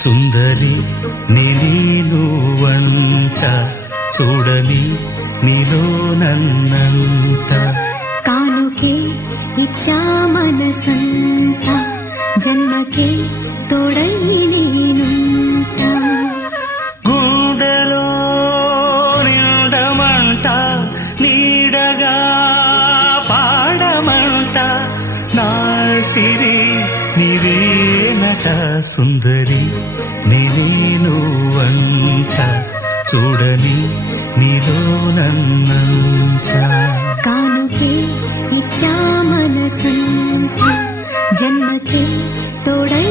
సుందరి నేను వంట చూడని నీలో నన్నంట కానుకే ఇచ్చా మనసంత జన్మకే తోడై నేనుంట గుండెలో నిండమంట నీడగా పాడమంట నా సిరి నీవేనట సుందరి నేను వంట చూడని నీలో నన్నంత కానుకే ఇచ్చా మనసంత జన్మకే తోడై